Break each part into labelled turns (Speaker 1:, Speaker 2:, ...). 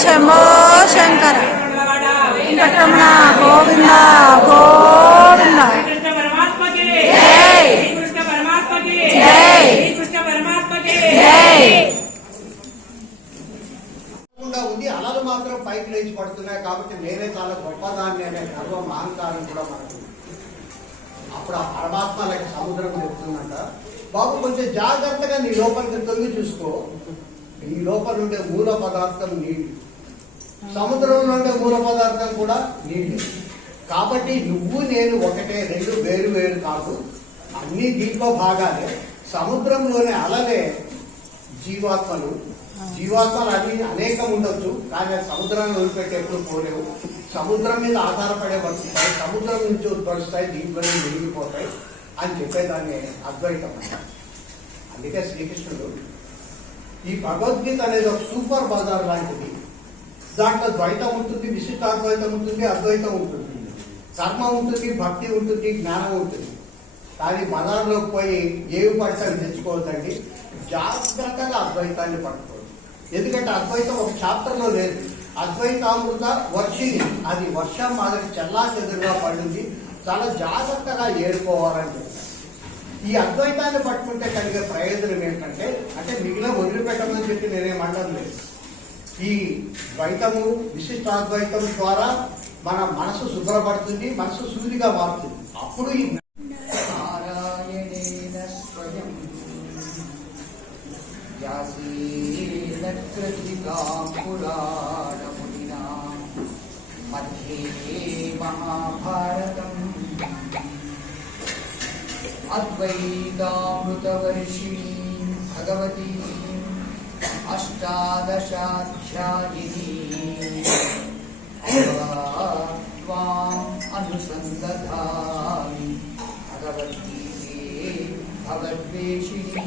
Speaker 1: శంభో శంకర. వెంకటరమణ గోవింద గోవింద.
Speaker 2: ఉంది. అలలు మాత్రం పైకి లేచి పడుతున్నాయి కాబట్టి నేనే చాలా గొప్పదాన్ని అనే గర్వం అహంకారం కూడా మనకు అప్పుడు ఆ పరమాత్మ లెక్క సముద్రం చెప్తుందంట బాబు కొంచెం జాగ్రత్తగా నీ లోపలికి తొంగి చూసుకో. ఈ లోపల ఉండే మూల పదార్థం నీళ్ళు సముద్రంలో ఉండే మూల పదార్థం కూడా నీళ్ళు కాబట్టి నువ్వు నేను ఒకటే రెండు వేరు వేరు కాదు. అన్ని దీంట్లో భాగాలే. సముద్రంలోని అలలే జీవాత్మలు. జీవాత్మలు అవి అనేకం ఉండొచ్చు కానీ సముద్రాన్ని వదిలిపెట్టేప్పుడు పోలేవు. సముద్రం మీద ఆధారపడే బతుకుతాయి సముద్రం నుంచి ఉద్భవిస్తాయి దీంట్లోనే మునిగిపోతాయి అని చెప్పేదాన్ని అద్వైతం అంటారు అందుకే శ్రీకృష్ణుడు ఈ భగవద్గీత అనేది ఒక సూపర్ బజార్ లాంటిది. దాంట్లో ద్వైతం ఉంటుంది విశిష్ట అద్వైతం ఉంటుంది అద్వైతం ఉంటుంది. కర్మ ఉంటుంది భక్తి ఉంటుంది జ్ఞానం ఉంటుంది. కానీ బజార్లోకి పోయి ఏవి పడితే తెచ్చుకోవద్దండి? జాగ్రత్తగా అద్వైతాన్ని పట్టుకోవద్దు ఎందుకంటే అద్వైతం ఒక చాప్టర్లో లేదు. అద్వైతామృత వర్షిని అది వర్షం మాదిరి చల్లా చెదురుగా పడింది. చాలా జాగ్రత్తగా ఏడుకోవాలని ఈ అద్వైతాన్ని పట్టుకుంటే కలిగే ప్రయోజనం ఏంటంటే అంటే మిగిలిన వదిలిపెట్టమని చెప్పి నేనేమంటాను లేదు ఈ ద్వైతము విశిష్టాద్వైతం ద్వారా మన మనసు శుభ్రపడుతుంది మనసు సూదిగా మారుతుంది. అప్పుడు ఈ
Speaker 3: స్వయం మధ్యే మహాభారతం. अद्वैतामृतवर्षिणी भगवती अष्टादशाख्यायिनीं त्वाम् अनुसन्दधामि भगवद्गीते भगद्वेषिणी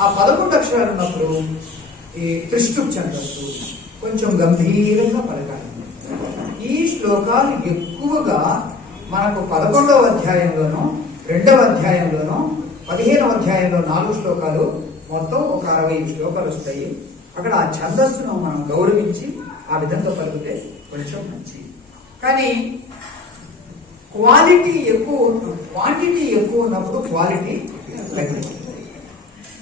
Speaker 3: ఆ పదకొండు అక్షరాలు ఉన్నప్పుడు ఈ త్రిష్టుప్ ఛందస్సు కొంచెం గంభీరంగా పలకాలి. ఈ శ్లోకాలు ఎక్కువగా మనకు పదకొండవ అధ్యాయంలోనూ రెండవ అధ్యాయంలోనూ పదిహేనవ అధ్యాయంలో నాలుగు శ్లోకాలు మొత్తం ఒక అరవై శ్లోకాలు వస్తాయి. అక్కడ ఆ ఛందస్సును మనం గౌరవించి ఆ విధంగా పలికితే కొంచెం మంచిది. కానీ క్వాలిటీ ఎక్కువ క్వాంటిటీ ఎక్కువ ఉన్నప్పుడు క్వాలిటీ తగ్గుతుంది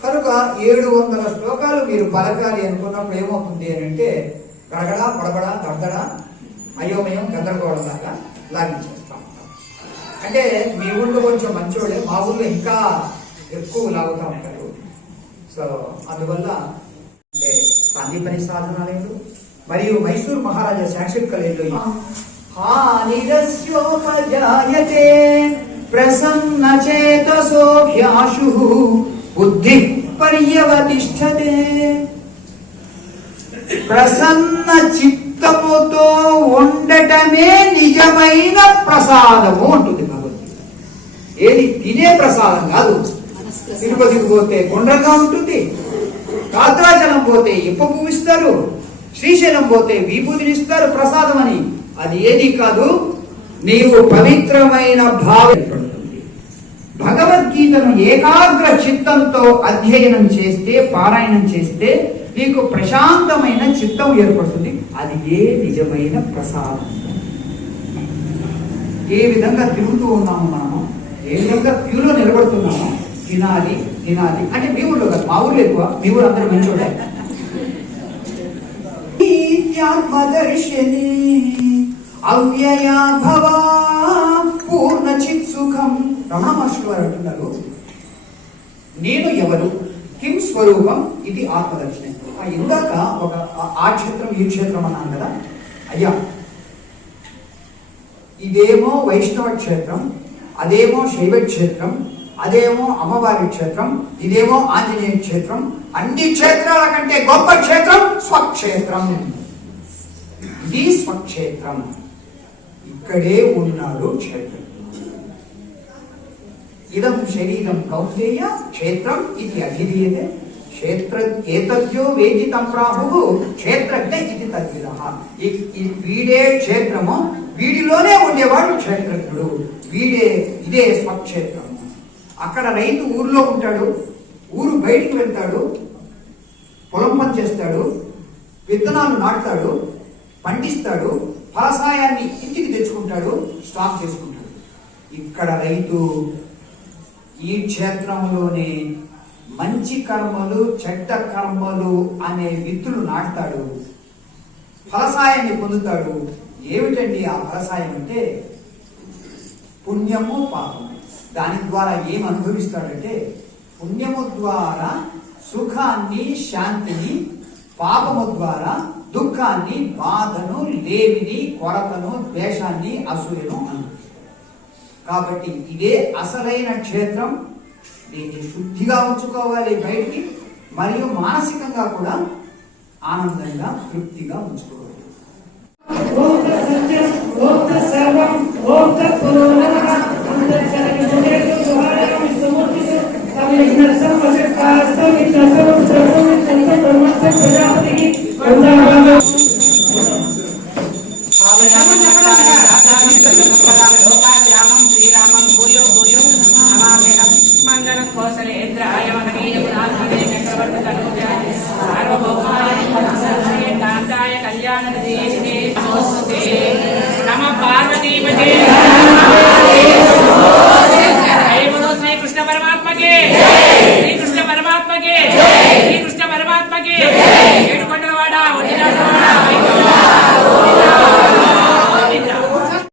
Speaker 3: కనుక ఏడు వందల శ్లోకాలు మీరు పలకాలి అనుకున్నప్పుడు ఏమవుతుంది అని అంటే గడగడ పడబడ దడదడ అయోమయం గందరగోళం లాగా లాగించేస్తాం. అంటే మీ ఊళ్ళో కొంచెం మంచోడే మా ఊళ్ళో ఇంకా ఎక్కువ లాగుతూ ఉంటారు సో అందువల్ల అంటే సందీపని సాధనాలయంలో మరియు మైసూర్ మహారాజా శాశ్వత కళలో హానిరస్యోపజాయతే ప్రసన్న చేతసోభ్యాశు బుద్ధి పర్యవతిష్టతే ప్రసన్న చిత్తముతో ఉండటమే నిజమైన ప్రసాదము అంటుంది భగవద్గీత. ఏది తినే ప్రసాదం కాదు. తిరుపతికి పోతే గుండ్రంగా ఉంటుంది. కాద్రాచలం పోతే ఇప్ప పూవిస్తారు శ్రీశైలం పోతే విభూతినిస్తారు ప్రసాదం అని. అది ఏది కాదు? నీవు పవిత్రమైన భావం. భగవద్గీతను ఏకాగ్ర చిత్తంతో అధ్యయనం చేస్తే పారాయణం చేస్తే మీకు ప్రశాంతమైన చిత్తం ఏర్పడుతుంది. అది ఏ నిజమైన ప్రసాదం? ఏ విధంగా తిరుగుతూ ఉన్నాము మనము ఏ విధంగా క్యూలో నిలబడుతున్నాము తినాలి తినాలి అంటే మీ ఊళ్ళో కాదు మా ఊళ్ళో ఎక్కువ మీ ఊరు అందరూ మంచోడే అవ్యయా భవా పూర్ణ చిత్ సుఖం రమణ మహర్షులు వారు అంటున్నారు నేను ఎవరు? కిం స్వరూపం? ఇది ఆత్మదర్శనం. ఆ ఇందాక ఒక ఆ- ఆ క్షేత్రం ఈ క్షేత్రం అన్నాను కదా? అయ్యా ఇదేమో వైష్ణవ క్షేత్రం అదేమో శైవ క్షేత్రం అదేమో అమ్మవారి క్షేత్రం ఇదేమో ఆంజనేయ క్షేత్రం అన్ని క్షేత్రాల కంటే గొప్ప క్షేత్రం స్వక్షేత్రం. ఇది స్వక్షేత్రం. ఇక్కడే ఉన్నారు క్షేత్రం. ఇదం శరీరం కౌంతేయ క్షేత్రం ఇది అభిధీయతే. క్షేత్ర ఏతద్యో వేది తంప్రాహు క్షేత్రజ్ఞ ఇది తద్విద వీడే క్షేత్రము వీడిలోనే ఉండేవాడు క్షేత్రజ్ఞుడు. వీడే ఇదే స్వక్షేత్రము అక్కడ రైతు ఊర్లో ఉంటాడు ఊరు బయటికి వెళ్తాడు పొలం పని చేస్తాడు విత్తనాలు నాటుతాడు పండిస్తాడు ఫలసాయాన్ని ఇంటికి తెచ్చుకుంటాడు స్టాక్ చేసుకుంటాడు. ఇక్కడ రైతు ఈ క్షేత్రంలోనే మంచి కర్మలు చెడ్డ కర్మలు అనే విత్తులు నాటుతాడు. ఫలసాయాన్ని పొందుతాడు. ఏమిటండి ఆ ఫలసాయం అంటే? పుణ్యము పాపము. దాని ద్వారా ఏం అనుభవిస్తాడంటే పుణ్యము ద్వారా సుఖాన్ని శాంతిని పాపము ద్వారా దుఃఖాన్ని బాధను లేమిని కొరతను ద్వేషాన్ని అసూయను అనుభవిస్తాడు కాబట్టి ఇదే అసలైన క్షేత్రం. దీన్ని శుద్ధిగా ఉంచుకోవాలి బయటికి మరియు మానసికంగా కూడా ఆనందంగా తృప్తిగా ఉంచుకోవాలి.